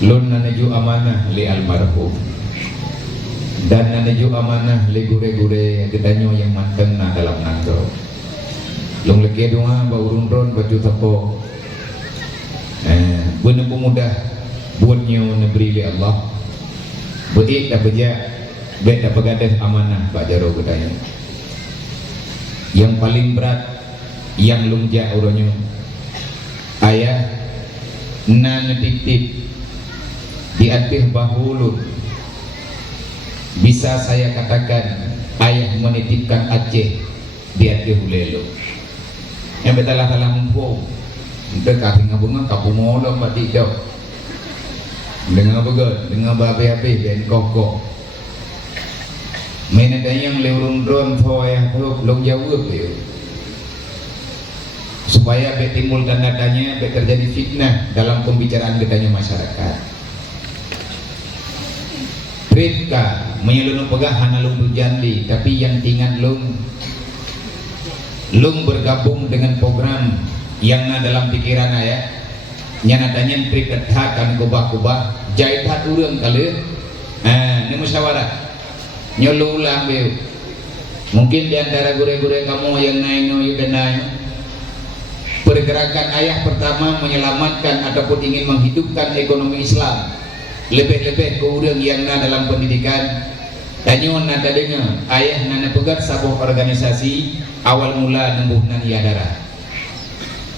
Lun nanaju amanah li almarhum dan nanaju amanah li gure-gure gedanyo yang manteng na dalam nangro. Long leke dunga ba urun-urun baju tepo. Bener pemudah buatnya negeri li Allah. Beik dah beja, baik dah pegadah amanah Pak Jaro gedanyo. Yang paling berat yang lungja uronyo ayah na netitip diatih bahulu. Bisa saya katakan ayah menitipkan Aceh diatih hulelo. Yang betalah kalah mumpu untuk kasih ngabungan kapu molong batik jauh dengan begal dengan babi-babi dan kokok main ada yang lewung drone ayah tu long jauh beliau supaya timbul tanda-tandanya terjadi fitnah dalam pembicaraan gedanya masyarakat. Mereka menyelunuk pegah hana lung berjandi, tapi yang tinggal lung bergabung dengan program yang dalam pikiran ayah nyanatanya terikat akan kubah-kubah jahit hat urang kali ini musyawarah nyolong ulang beliau. Mungkin diantara gure-gure kamu yang naik dan naik pergerakan ayah pertama menyelamatkan ataupun ingin menghidupkan ekonomi Islam lebih-lebih ke orang yang dalam pendidikan. Tanyon nada dengar ayah nana pegat sebuah organisasi awal mula nembuh nan iadara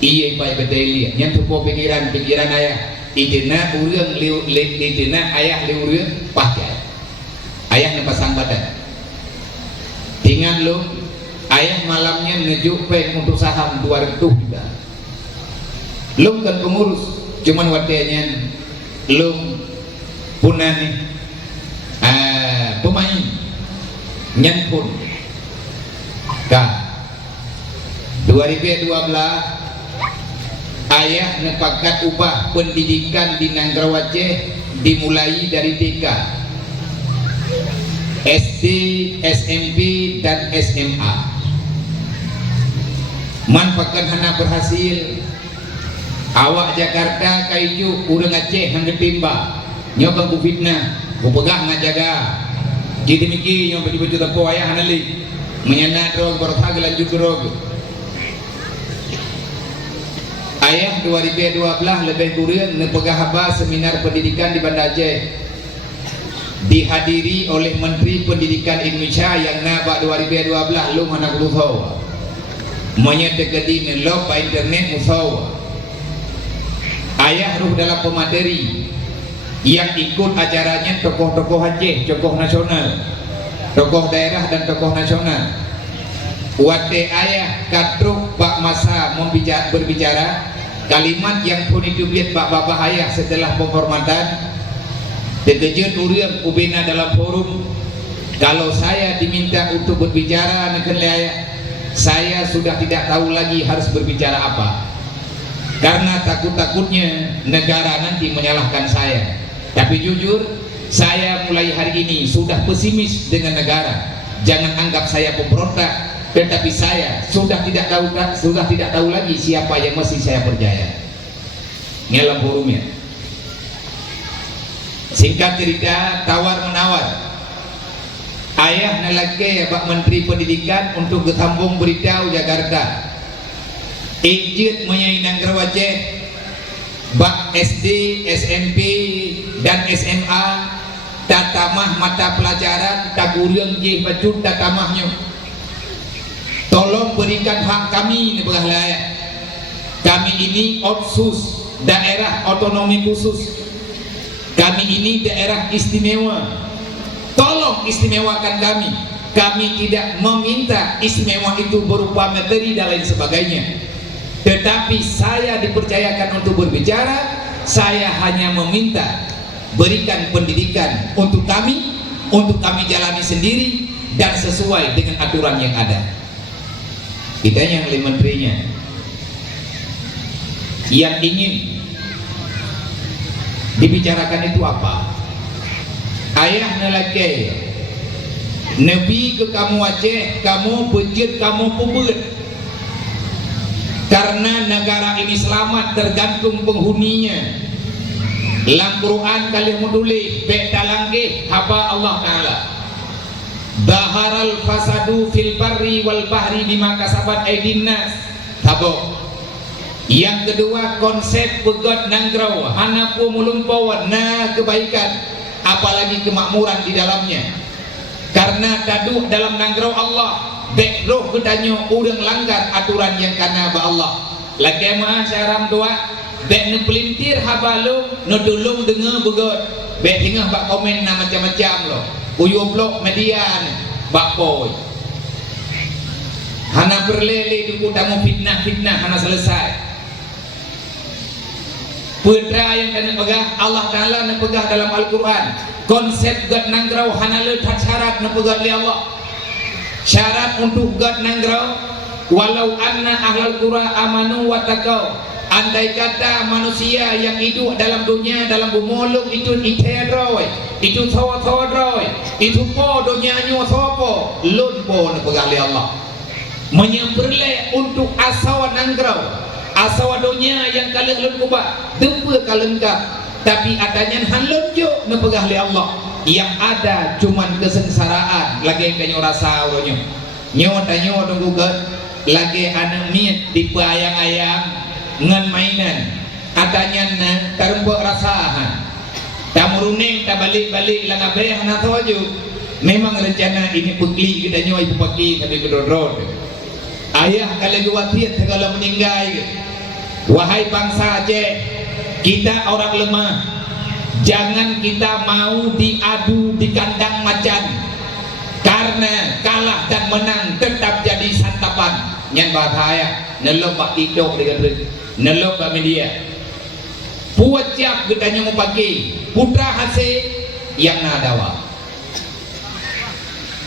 iya pai betul yang tupo pikiran ayah idena urang idena ayah le urang pakai ayah nepasang badan dengan lo ayah malamnya ngejuk peng untuk saham 200 juta. Lo kan pengurus cuman watenya lo punan pemain nyampun kah 2012 ayah nepakat upah pendidikan di Nanggara Aceh dimulai dari TK, SD, SMP dan SMA. Manfaatkan hana berhasil. Awak Jakarta kaiju urang Aceh hang ketimba nyokang ku fitnah ku pegah ngajaga jadi miki yang baju-baju tepo ayah hanali menyana drog bertha lanjut drog ayah 2012 lebih kurang nepegah haba seminar pendidikan di Banda Aceh dihadiri oleh Menteri Pendidikan Indonesia yang nabak 2012 lu mana kuduhau menyedekati nelok pa internet musau. Ayah ruh dalam pemateri yang ikut acaranya tokoh-tokoh Aceh, tokoh nasional, tokoh daerah dan tokoh nasional. Wate ayah katruk Pak Masa berbicara kalimat yang pun itu biat Pak Bapak ayah setelah penghormatan terkejut uriang ubena dalam forum. Kalau saya diminta untuk berbicara negeri ayah, saya sudah tidak tahu lagi harus berbicara apa. Karena takut-takutnya negara nanti menyalahkan saya. Tapi jujur, saya mulai hari ini sudah pesimis dengan negara. Jangan anggap saya pemberontak, tetapi saya sudah tidak tahu lagi siapa yang mesti saya percaya. Ngelam forumnya. Singkat cerita, tawar menawar. Ayah nalake Pak Menteri Pendidikan untuk ketambung beritahu Jakarta. Ijit menyai Nanggara Aceh bak SD, SMP dan SMA tatamah mata pelajaran tak urang je bacut tatamahnya. Tolong berikan hak kami di belah layak. Kami ini otsus, daerah otonomi khusus. Kami ini daerah istimewa. Tolong istimewakan kami. Kami tidak meminta istimewa itu berupa materi dan lain sebagainya. Tetapi saya dipercayakan untuk berbicara. Saya hanya meminta berikan pendidikan untuk kami jalani sendiri dan sesuai dengan aturan yang ada. Kita yang oleh menterinya yang ingin dibicarakan itu apa? Ayah nelake nebi ke kamu Aceh, kamu bejit, kamu pubut. Karena negara ini selamat tergantung penghuninya. Dalam Quran kali muduli betalangge haba Allah Ta'ala Baharal fasadu fil barri wal bahri bima kasabat aydin nas. Tabo. Yang kedua konsep pegot nanggrau hanapu mulumpawa na kebaikan apalagi kemakmuran di dalamnya. Karena taduh dalam nanggrau Allah dek roh kedanyo urang langgar aturan yang kana ba Allah. Lagi mah syaram doa dek nepelintir habalu nodulung dengar begot. Dek hingah bak komen na macam-macam lo. Uyuh blok median bakpoy hana berlele di kutamu fitnah hana selesai putra yang kena pegah Allah Ta'ala nak pegah dalam Al-Quran konsep gad nanggrau hana letak syarat nak pegah oleh Allah syarat untuk gad nanggrau walau anna ahlal qura amanu wa taqau andai kata manusia yang hidup dalam dunia dalam bumolong itu iteroi itu sawa-sawa itu po dunianya sopo lun po nak pegali Allah menyemberle untuk asawa nanggrau asawa dunia yang kalian lun kubah tempe kalengkap tapi adanya halun jo nak pegali Allah yang ada cuman kesengsaraan lagi yang kanyo rasa uronyo nyo tanyo tunggu ke lagi anak miet di ayang-ayang ngan mainan adanya na karembok rasahan tamuruning tak balik-balik lang abeh na tojo memang rencana ini pekli kita nyoy pupaki kami bedodrod ayah kali guwatiat segala meninggal wahai bangsa Aceh kita orang lemah jangan kita mau diadu di kandang macan karena kalah dan menang tetap jadi santapan nyan bahaya nelok pak tidok dengan nelok pak media buat siap gedanya mau pakai putra hasil yang nadawa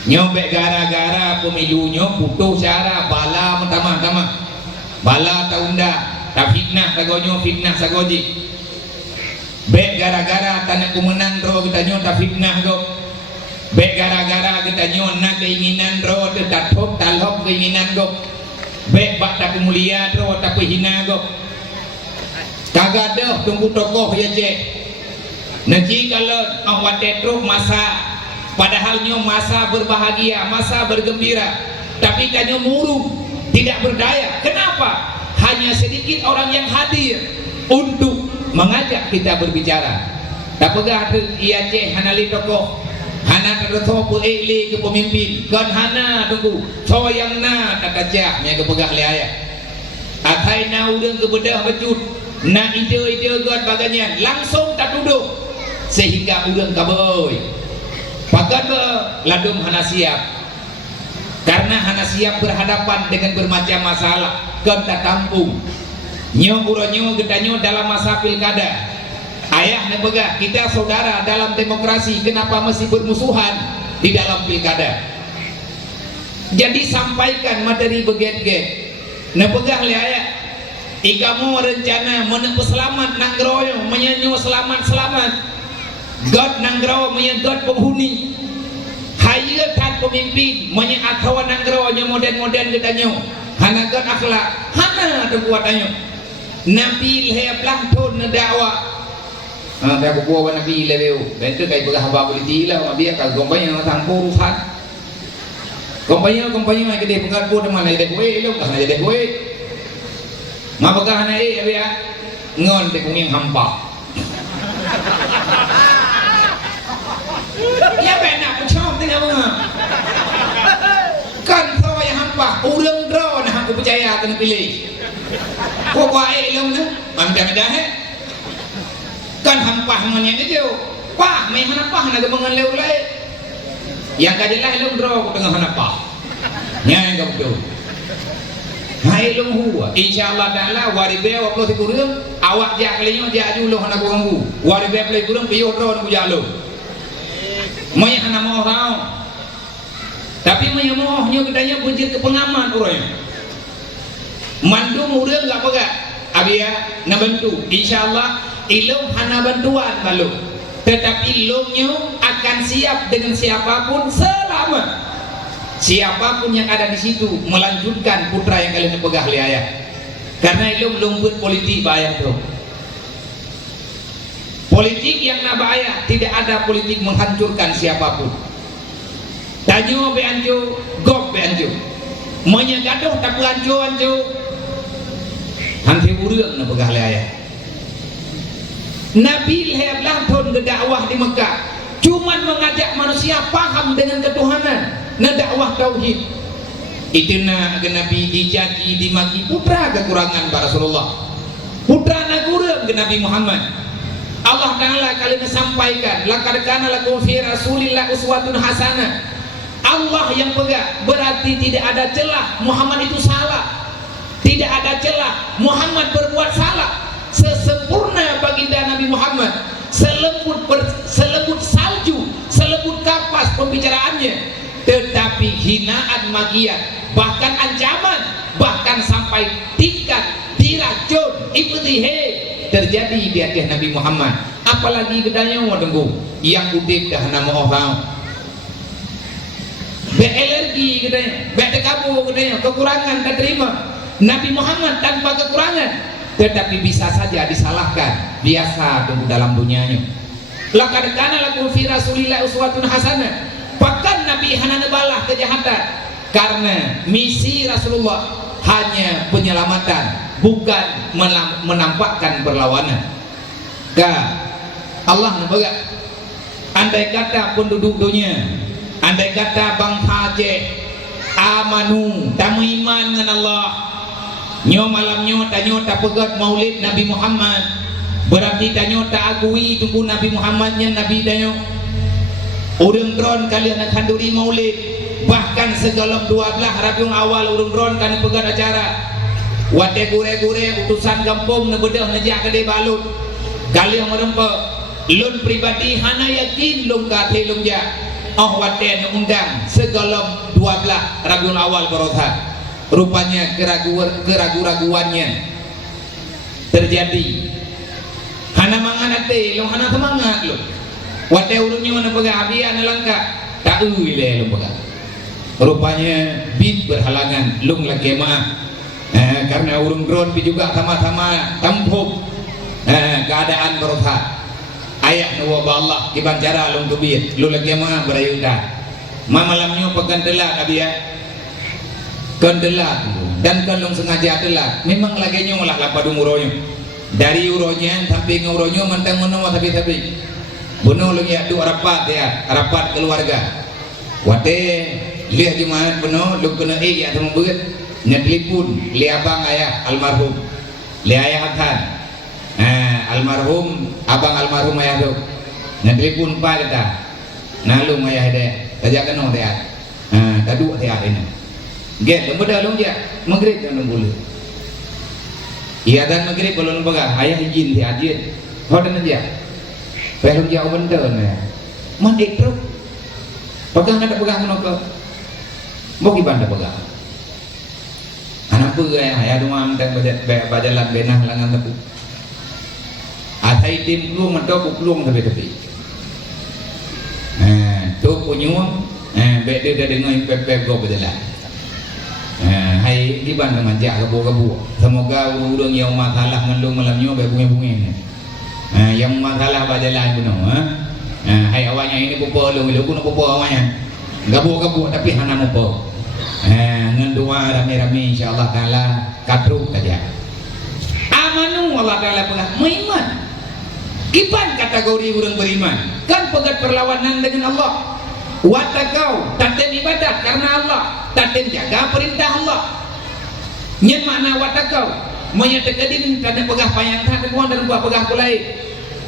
nyobek gara-gara pemilunya putus cara bala mentama-tama bala taunda tak fitnah sagonyo fitnah sagoji bek gara-gara tanah kumenang ro gedanya tak fitnah go bek gara-gara gedanya nak keinginan ro tak thop talhop keinginan go bek bak tak kemuliaan ro tak hina go kagak dah tunggu tokoh ya cek nanti kalau awak tetruk masa padahalnya masa berbahagia masa bergembira tapi kanyo murung tidak berdaya kenapa hanya sedikit orang yang hadir untuk mengajak kita berbicara tak pegah iya cek hanali tokoh hana tertopo ele ke pemimpin kan hana tunggu so yang na takajahnya ke pegah liaya atai na udang ke bedah becut na ide-ide god baganyan langsung tak duduk sehingga udang kaboy pagar ladum hana siap karena hana siap berhadapan dengan bermacam masalah kan tak tampung nyo uronyo gedanyo dalam masa pilkada ayah ne pegah kita saudara dalam demokrasi kenapa masih bermusuhan di dalam pilkada jadi sampaikan materi beget-get ne pegah le ayah ikamu rencana menempuh selamat nanggroyo menyanyi selamat God nanggroyo menyanyi God penghuni hayat tan pemimpin menyanyi akawan nanggroyo modern gedanyo hana God akhlak hana terbuatannya nabi leh plantun dakwah saya buat nabi leh betul kayak begah haba politi lah biar kalau kompanya tang urusan kompanya yang gede pengat pun mana gede kue lo kan gede kue mapakah na biar ngon te kung yang hampa ya benar pencom tengah mga kan tawa yang hampa ulang draw na aku percaya akan pilih kok wae long na mamda-mamda kan hampa manya dia pah may hanapah na gamangan lewlay yang kajelah long draw ko tengah hanapah nya yang betul hai long huwa insyaallah taala waribe waklo tikurung awak jak kalinya jak julo hana ko ganggu waribe play kurung piyo ron ku jalo moy hana mo rao tapi moy mo nyo gedanya bunjir ke pengaman urang mandung urang enggak pegah abia na bantu insyaallah ilung hana bantuan balu tetapi ilungnya akan siap dengan siapapun selama siapapun yang ada di situ melanjutkan putra yang kalian pegang liaya karena ilmu lumpur politik bayang tuh Politik yang nabaya tidak ada politik menghancurkan siapapun. Tanyo be anjo, gok be anjo. Menyagaduh tak anjo. Hanti urang na pegah aya. Nabi leblah tahun ke dakwah di Mekah, cuman mengajak manusia paham dengan ketuhanan, na dakwah tauhid. Ituna ke Nabi dicaci, dimaki, putra kekurangan para Rasulullah. Putra na gurang ke Nabi Muhammad. Allah Ta'ala kalian sampaikan, laqad kana lakum fi Rasulillah uswatun hasanah. Allah yang pegang, berarti tidak ada celah Muhammad itu salah. Tidak ada celah Muhammad berbuat salah. Sesempurna baginda Nabi Muhammad, selembut salju, selembut kapas pembicaraannya, tetapi hinaan, makian, bahkan ancaman, bahkan sampai tingkat diracun, ibtihai terjadi di atas Nabi Muhammad. Apalagi gedanya mau tunggu yang udip dah nama orang be alergi gedanya, be tekabu gedanya, kekurangan tak terima. Nabi Muhammad tanpa kekurangan, tetapi bisa saja disalahkan, biasa tunggu dalam dunianya. Laqad kana lakum fi Rasulillah uswatun hasanah. Bahkan Nabi hana balah kejahatan, karena misi Rasulullah hanya penyelamatan, bukan menampakkan perlawanan. Allah nabaga, andai kata penduduk dunia, andai kata bangsa Aceh amanu, tamu iman dengan Allah, nyo malamnya tanyo tak pegat maulid Nabi Muhammad, berarti tanyo tak agui tunggu Nabi Muhammadnya Nabi tanyo. Urang dron kalian akan duri maulid, bahkan segelap 12 Rabiul Awal urang dron kan pegat acara. Wate gure-gure utusan kampung na bedah najak kedai balut. Kalian merempa lun pribadi hana yakin lung kate lung ja. Oh wate undang segelap 12 Rabiul Awal berothat. Rupanya keraguan-raguannya terjadi. Hana manganate lung hana semangat lu. Wate urungnya mana pegang abian langka tak uile lung pegang. Rupanya bid berhalangan lung lagi maaf. Karena urung drone juga sama-sama tampuk keadaan berothat. Ayat nuwa Allah kiban cara lung tubir lu lagi maaf berayuda. Malamnya pegang telat abia. Kendelat dan kalau sengaja telat memang lagi nyolah lapadung uronya dari uronya sampai nguronya mentang menua tapi bunuh lagi adu rapat ya, rapat keluarga wate lihat jemaat bunuh lu kena ya teman beut nyetelipun li abang ayah almarhum li ayah akan almarhum abang almarhum ayah tu nyetelipun pak kita nalung ayah deh tajakan no deh tadu teh ini get lembaga long ja maghrib kan boleh iya dan maghrib belum baga ayah izin ti adien hodan aja belum jauh benda na man ekro pegang ada pegang no mau gimana pegang anak pe ayah rumah dan bajalan benah langan tepu atai tim lu mentok plung tapi tu punyuang beda dengan pep go berjalan. Hai di bandar manja kebu-kebu. Semoga urang yang masalah ngelung malamnya bunga-bunga. Yang masalah bajalan kuno. Hai awalnya ini pupo lu kuno pupo awalnya. Gabu-gabu tapi hana mupo. Ngan dua rame-rame insyaallah taala katruk saja. Amanu Allah taala pegang beriman. Kipan kategori orang beriman? Kan pegat perlawanan dengan Allah. Watakau taten ibadah karena Allah, taten jaga perintah Allah. Nyen makna watakau menyetekadin karena pegah payang tak kuan dan buah pegah kulai.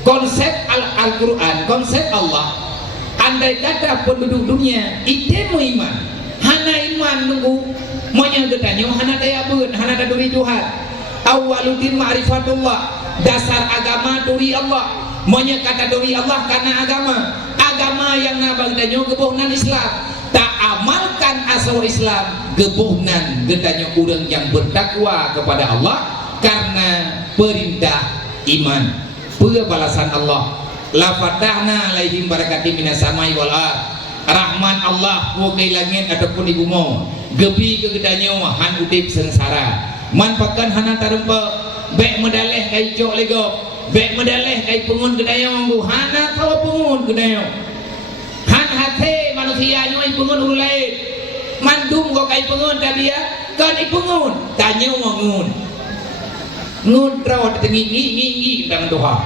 Konsep Al-Quran, konsep Allah. Andai kata penduduk dunia ite mu iman, hana iman nunggu monya gedanyo hana daya beun, hana daduri Tuhan. Awwaluddin ma'rifatullah, dasar agama duri Allah. Monya kata duri Allah karena agama yang nabagdanyo gebuhnan Islam, tak amalkan asal Islam gebuhnan gedanyo urang yang bertakwa kepada Allah karena perintah iman balasan Allah. La fatahna alaihim barakatim minas samai wal ard. Rahman Allah bukai langit ataupun di bumi gebi ke gedanyo han udip sengsara manfaatkan hana tarempa baik medaleh kai jok lego bek medaleh kai pengun kedayong ku hana tahu pengun kedayong han hate manusia nyoi pengun ulai mandum go kai pengun tabia kan i pengun tanyo ngun ngun tro tengi ngi dang doha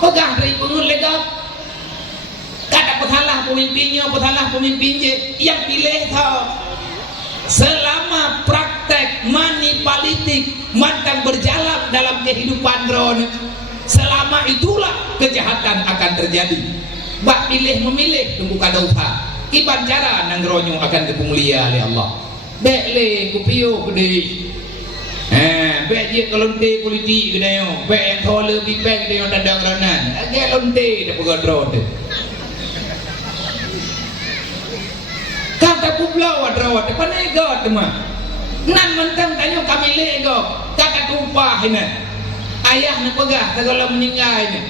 pegah dari pengun legap kata petalah pemimpin je yang pilih tau selama praktek money politik mantan berjalan dalam kehidupan drone selama itulah kejahatan akan terjadi bak pilih memilih tunggu kada usah iban cara nang ronyo akan kemulia oleh Allah bek le kupio gede bek je kelonte politik gede yo bek yang tole bipek gede yo dadang ranan agak lonte de pegodro de kata pulau adrawat depan ego teman nan mentang tanyo kami lego kata tumpah ini ayah nak pegah segala meninggal ini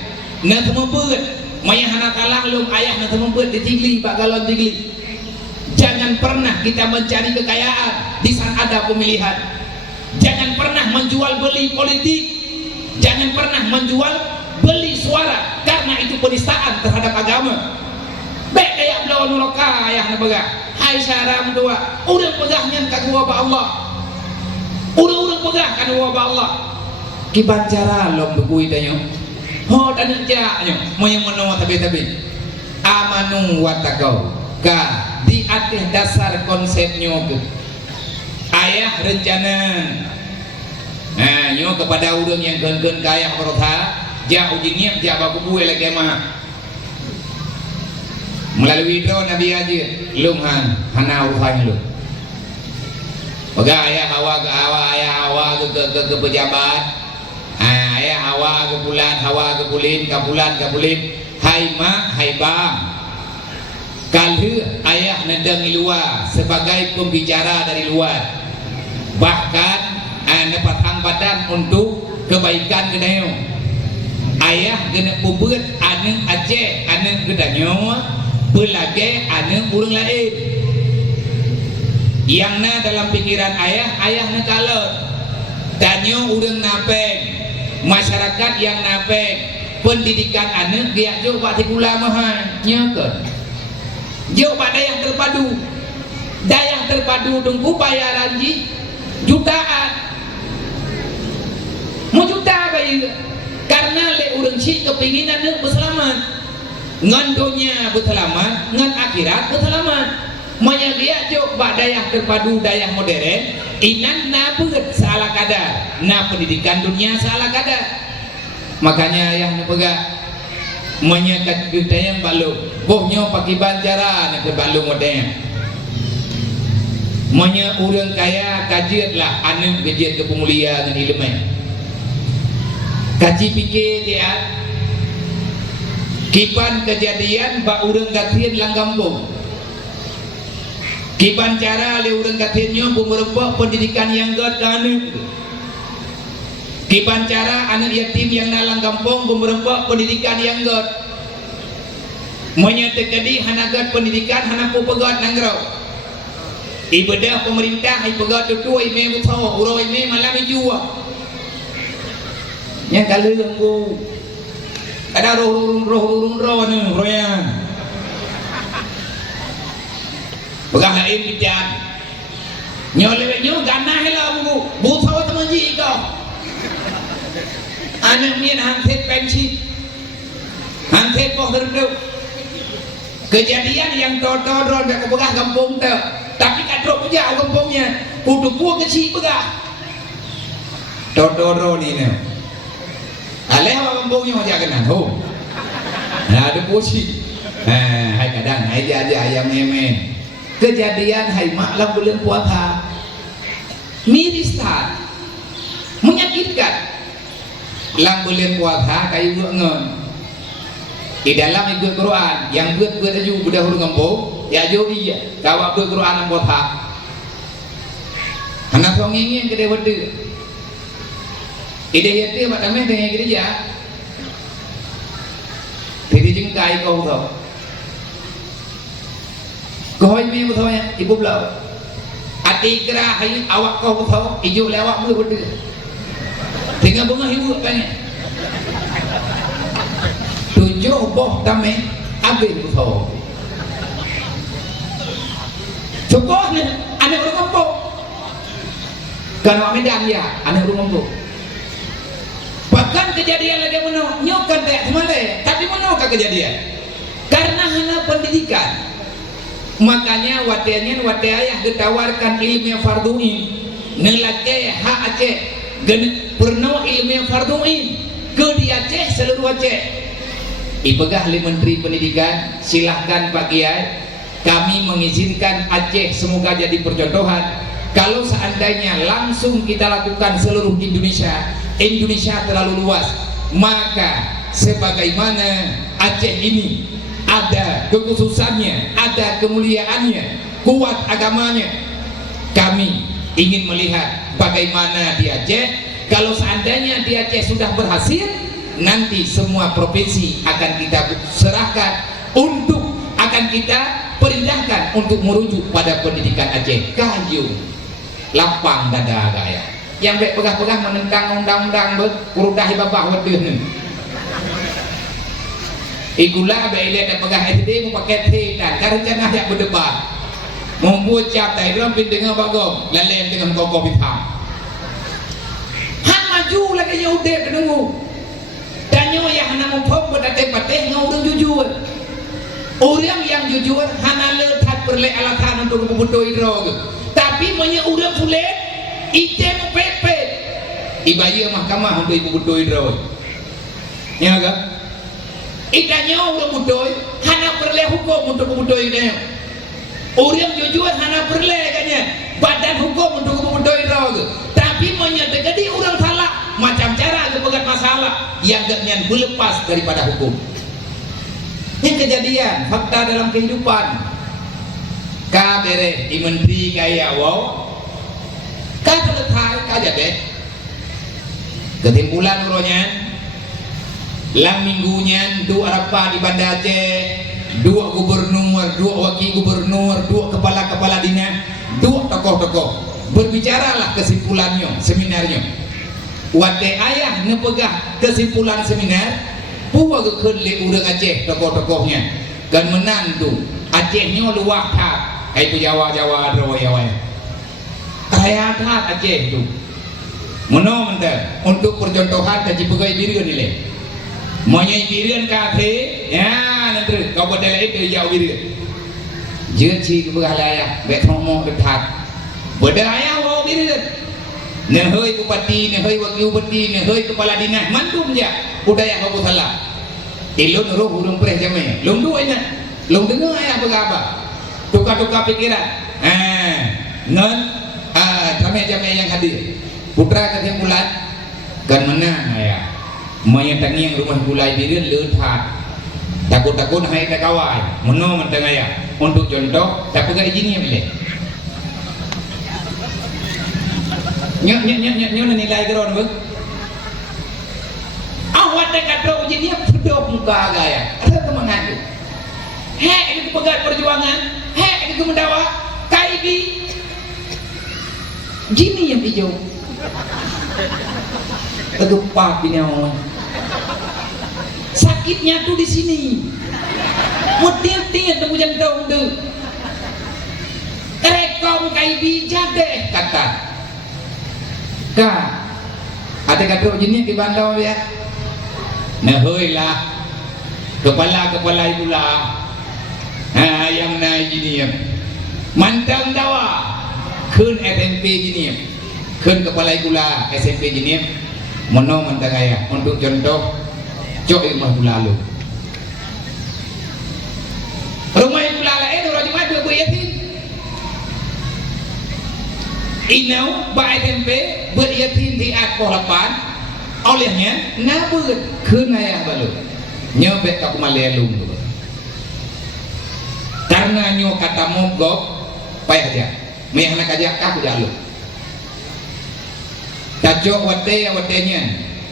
nak semua beut maya hana kalah lum ayah nak semua beut ditigli pak galon tigli jangan pernah kita mencari kekayaan di saat ada pemilihan jangan pernah menjual beli politik jangan pernah menjual beli suara karena itu penistaan terhadap agama baik kayak belawan nuroka ayah nak pegah hai syaram dua udah pegahnya kan gua ba Allah udah pegah kan gua ba Allah kiban cara lom begui dayo ho dan jaknya moyang menawa tabi amanu wa taqau ka di atas dasar konsepnya ke ayah rencana nyo kepada urang yang gen-gen kaya berotha ja uji niat ja ba buku elek mah melalui drone Nabi Hajir lumhan hana urusan lu pegah ayah hawa ke pejabat ayah hawa ke bulan kapulin hai mak hai bang kalhu ayah nendang di luar sebagai pembicara dari luar bahkan dapat hambatan untuk kebaikan kedayong ayah kena pubut ane Aceh ane kedanyong pelage ane urang lain yang na dalam pikiran ayah na kalau tanyo urang napeng masyarakat yang napeng pendidikan ane dia jo partikular mahal nyakeun jo pada yang terpadu dayang terpadu tunggu bayaran ji jutaan mau juta bayar karena le urang si kepinginan berselamat ngan dunia berselamat ngan akhirat berselamat manya dia jok bak dayah terpadu dayah modern inan na beut salah kadar na pendidikan dunia salah kadar makanya ayah na pegak manya kat dayang balu bohnya pakai bancara na ke balu modern manya urang kaya kajiat lah anu kajiat ke pemulia ngan ilmu kaji pikir dia kipan kejadian bak urang gatin lang kampung kipan cara le urang gatinnya bumerepok pendidikan yang godane kipan cara anak yatim yang dalam kampung bumerepok pendidikan yang god monya tekedi hana god pendidikan hana pu pegot nangrau ibadah pemerintah ai pegot tutu ai me mutho uroi me malam jua yang kaleuang ku ada roh ni royan pegang lain pijan nyole nyo ganah lah bu thaw teman ji ko anak mien hangset pensi hangset poh terdu kejadian yang todor dak pegang kampung tu tapi kadro puja kampungnya kudu pu kecil pegang todoro ni ne aleh apa kampungnya macam kenan ho nah ada pusi hai kadang hai aja ayam meme kejadian hai mak lang bulan puasa miris tak menyakitkan lang bulan puasa kayu ngon di dalam ikut Quran yang buat aja budak huruf kampung ya jo iya kawak buat Quran yang puasa anak songingi yang gede wede ide itu macamnya dengan gereja jadi jengkai kau tau kau ini betul ya ibu belau ati kira hai awak kau tau ijo lewat mu berde tinggal bunga ibu pengen boh tame abin buso cukup nih aneh orang kampung karena Medan ya aneh orang kampung bahkan kejadian lagi menau nyokan tak semale tapi menau ke kejadian karena hanya pendidikan makanya watenya ayah ditawarkan ilmu farduin nelake hak Aceh pernah ilmu farduin ke di Aceh seluruh Aceh ipegah li Menteri Pendidikan silahkan Pak Kiai kami mengizinkan Aceh semoga jadi percontohan kalau seandainya langsung kita lakukan seluruh Indonesia terlalu luas maka sebagaimana Aceh ini ada kekhususannya ada kemuliaannya kuat agamanya kami ingin melihat bagaimana di Aceh kalau seandainya di Aceh sudah berhasil nanti semua provinsi akan kita serahkan untuk akan kita perintahkan untuk merujuk pada pendidikan Aceh kayu lapang dada gaya yang baik pegah-pegah menentang undang-undang kurudahi babah waduh nih igulah baik lihat pegah SD mau pakai tetan karena yang berdebat membuat cap tadi dalam pintu bagong lain dengan koko hitam han maju lagi yaudah kenungu danyo yang hana mumpung berdate-bate ngau jujur orang yang jujur hana letak perle alatan untuk membunuh hidro tapi banyak orang sulit ite mepet ibayu mahkamah untuk ibu budoy hidro ya enggak itanya orang budoy hana perle hukum untuk budoy hidro orang jujur hana perle kayaknya badan hukum untuk budoy hidro tapi banyak jadi orang salah macam cara kepegat masalah yang gaknya berlepas daripada hukum yang kejadian fakta dalam kehidupan kabere di menteri kaya wow kata letai kaja deh ketimpulan uronya lang minggunya dua apa di Banda Aceh dua gubernur dua wakil gubernur dua kepala dinas dua tokoh-tokoh berbicaralah kesimpulannya seminarnya wate ayah nepegah kesimpulan seminar puwa kekerli urang Aceh tokoh-tokohnya dan menantu Acehnya luak tak kayak Jawa kayak tak Aceh itu menong untuk percontohan kaji pegawai birian nilai monyai birian kafe ya nanti kau berdala itu jauh birian jadi kepegah layak bet ngomong dekat berdala ayah wow birian nehoi bupati, nehoi wakil bupati, nehoi kepala dinas mantum je udah yang kau salah ilun roh urung preh jamai lung dua ini lung dengar ayah berapa tukar-tukar pikiran ngon jamai yang hadir putra kesimpulan kan menang ayah menyentangi yang rumah gulai birian leuthat takut-takut hai tak kawai menang mentang ayah untuk contoh tapi gak izinnya boleh nyok nilai keron bang awat dekat dong jadi pedok muka gaya ada temangan tu ini pegat perjuangan ini mendawa KIB gini yang hijau tergepak ini awal sakitnya tuh di sini mutir-tir temu jantung tu rekom KIB jadeh kata ada kata jenis di bandar ya nehoi lah kepala itulah yang naik gini ya mantang dawa kun SMP gini ya kun kepala itulah SMP gini ya menong mantang ayah untuk contoh cok rumah lalu rumah itulah orang cuma dua yatim inau ba SMP beryatim di At-Pohalapan olehnya nabut kenaya balu nyobek aku malelung karena nyo kata mogok payah aja meyah nak ajak aku jalu tajok watenya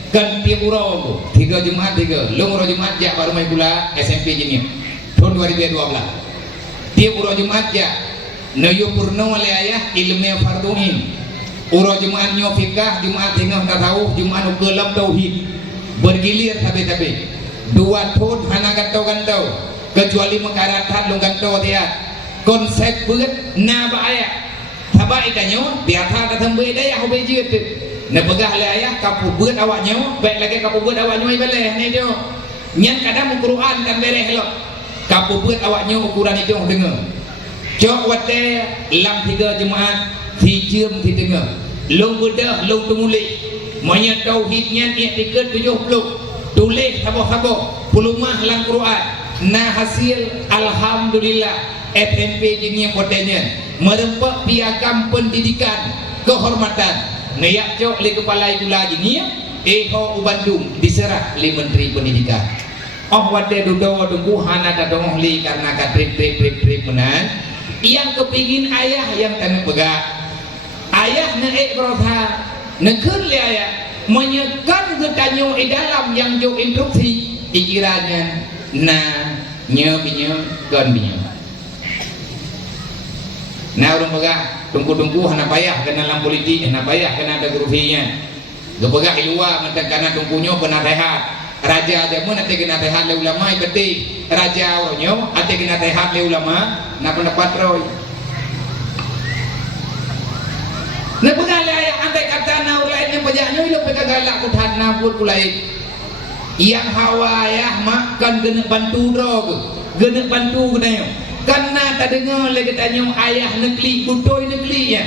kan tiap urau 3 Jumat 3 lung urau Jumat jak baru mai pula SMP jenis tahun 2012 tiap urau Jumat jak Nayo purno oleh ayah ilmu farduin urau Jumat nyo fikah Jumat tengah tasawuf Jumat kelam tauhid bergilir tabe-tabe dua thôn hana gantau kecuali makaratan long gantau dia konsep beut na ba ayah thaba ikanyo biasa datang beut daya hobe jeut na pegah le ayah kapu beut awaknyo baik lagi kapu beut awaknyo ibeleh ni dia nyan kadang Quran kan bereh lo kapu beut awaknyo ukuran itu dengar cok wate lam 3 jemaat thi chươm thi dengar long bedah long tumuli monya tauhidnya i'tikad 70 tulis sabah-sabah pulumah lang Quran na hasil alhamdulillah FMP jenis kodenya merempak piagam pendidikan kehormatan ngayak cok le kepala itulah jenis ho Bandung diserah le menteri pendidikan wate dudo dungku hana kadong li karena trip menan yang kepingin ayah yang tanah pegak ayah na berosa nekun le ayah menyekan ketanyo dalam yang jo instruksi ikiranya na nyo binyo kan binyo na orang pegak tungku hana payah kena dalam politik hana payah kena ada grupinya gepegak ilua mentang kana tungkunyo benar rehat raja aja mun ate kena rehat le ulama ibeti raja oronyo ate kena rehat le ulama na pendapat roy na pegale ayah andai kata na ulain yang pajaknyo ilo pegang galak kuthan na put kulai yang hawa ayah makan gena bantu drog gena bantu genayo karena tak dengar lagi tanya ayah negeri butoy negeri ya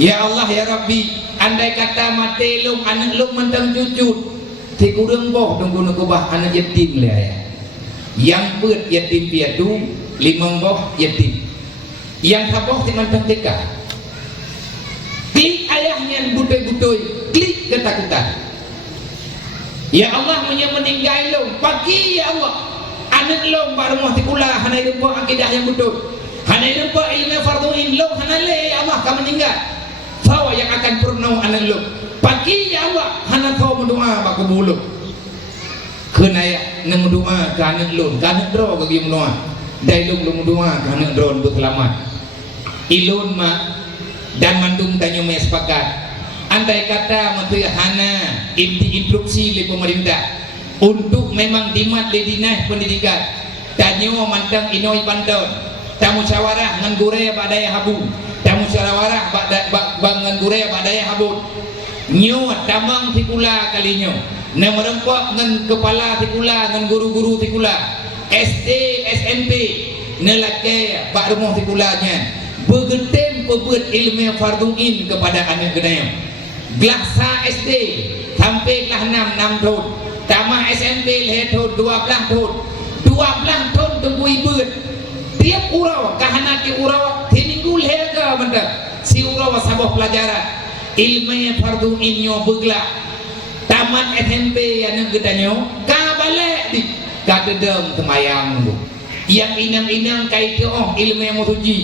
ya Allah ya Rabbi andai kata mati lung anak lung mentang cucut thì kurang boh tunggu nak bah anak yatim le ayah yang put yatim piatu limang boh yatim yang taboh ti mentang teka ti ayahnya butoy klik ketakutan ya Allah meninggal lung pagi ya Allah anak lom baru mau tikula hanai rumpa akidah yang betul hanai rumpa ilmu farduin lom hanale ya Allah kamu meninggal sawa yang akan purno anak lom pagi ya Allah hana kau mendoa baku bulu kena ya nang mendoa ke anak lom ke anak dro ke gium doa dai lom mendoa ke anak dro berselamat ilun ma dan mandung tanyo mes sepakat andai kata menteri hana instruksi le pemerintah untuk memang dimat di dinas pendidikan tanyo mantang inoi banton tamu musyawarah ngan gure badai habu tamu musyawarah ngan gure badai habu nyo tamang tikula kalinyo na merempok ngan kepala tikula ngan guru-guru tikula SD SMP nelake bak rumah tikulanya begetem pebut ilmu farduin kepada anak gedayo glasa SD sampai kelas 6 tahun Tama SMP leher 12 tahun tunggu ibu tiap urau kahana ti urau tininggu leher ke benda si urau sabah pelajaran ilmu fardu inyo begla tamat SMP yang gedanyo ka balik di ka dedem temayang yang inang-inang kai tioh ilmu yang suci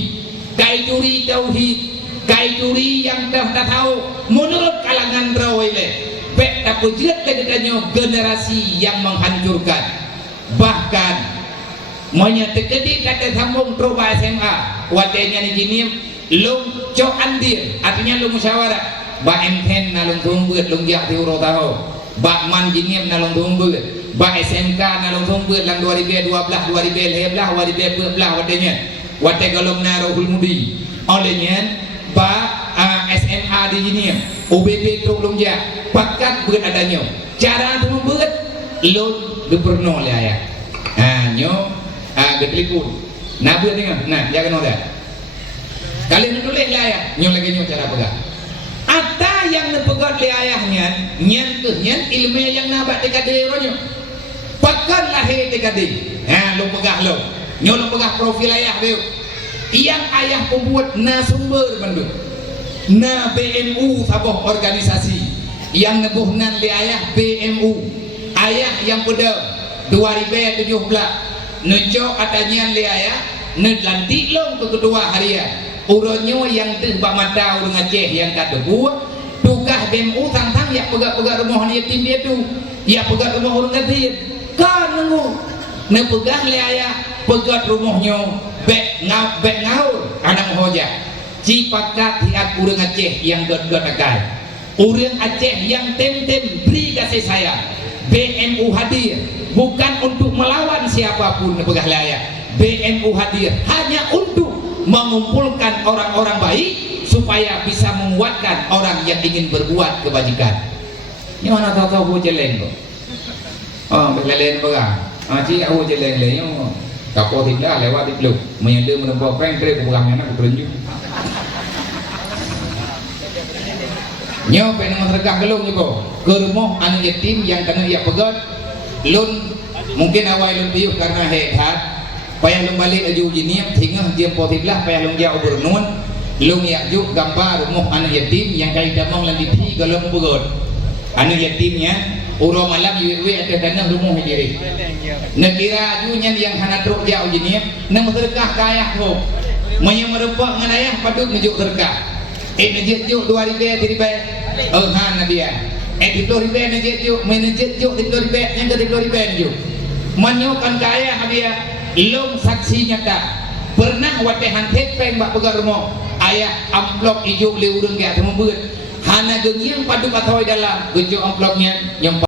kai curi tauhid kai curi yang tak tahu menurut kalangan rawile tak pujiat kedekannya generasi yang menghancurkan bahkan menyatakan kata sambung troba SMA watenya ni jinim lung cok andir artinya lung musyawarah ba MTN na lung tumbut lung jak tiuro tahu ba man jinim na lung tumbut ba SMK na lung tumbut lang 2012 2011 2012 watenya wate galong na rohul mudi olehnya ba SMA di jinim UBP truk lung jak pakat beut adanya cara tu beut lon gubernur le ayah nyo getelipun nah beut dengar nah jangan ada kali nulis le ayah nyo lagi nyo cara pegang ata yang nepegat le ayahnya nyen ilmu yang nabat dekade ronyo pakat lahir dekade lo pegah lo nyo lo pegah profil ayah dia yang ayah pembuat na sumber bandung na BMU sabah organisasi yang nebuhnan li ayah BMU ayah yang pada 2017 nejo katanya li ayah nedlantik long ke kedua harian uronyo yang teh bak mata urang Aceh yang kata buah tugas BMU tantang ya pegat-pegat rumah yatim dia tu ya pegat rumah urang yatim kan nunggu ne pegah li ayah pegat rumahnya bek ngaur anak hoja cipakat hiat urang Aceh yang god-god akai orang Aceh yang tem-tem beri kasih sayang BMU hadir bukan untuk melawan siapapun pegah layak. BMU hadir hanya untuk mengumpulkan orang-orang baik supaya bisa menguatkan orang yang ingin berbuat kebajikan. Ini mana tahu-tahu jeleng kok. Oh, berlelen berang. Cik aku jeleng lenya. Kapal tidak lewat di peluk. Menyenda menempuh pengkre keberangnya nak berunjuk. Nyo pengen mereka gelung ni po. Ke rumah anak yatim yang kena ia pegat. Lun mungkin awal lun piuh karena hebat. Payah lun balik aju jiniam tinggal dia potiblah payah lun jauh bernun. Lun yakjuk gambar rumah anak yatim yang kait damang lan dipi galung pegat. Anak yatimnya urang malam iwe ada dana rumah diri. Negara ajunya yang hana truk jauh jiniam nang terkah kaya ho. Menyang merupak ngan ayah patut ngejuk terkah. Najet juk 2 ribu han nabiya di 10 ribu najet juk menajet juk di 10 ribu yang ke 10 ribu juk menyokan kaya nabiya long saksi nyata pernah wateh hantet peng bak pegar rumah ayah amplop ijuk le urang ge atau membut hana gengiang padu patoi dalam gejuk amplopnya yang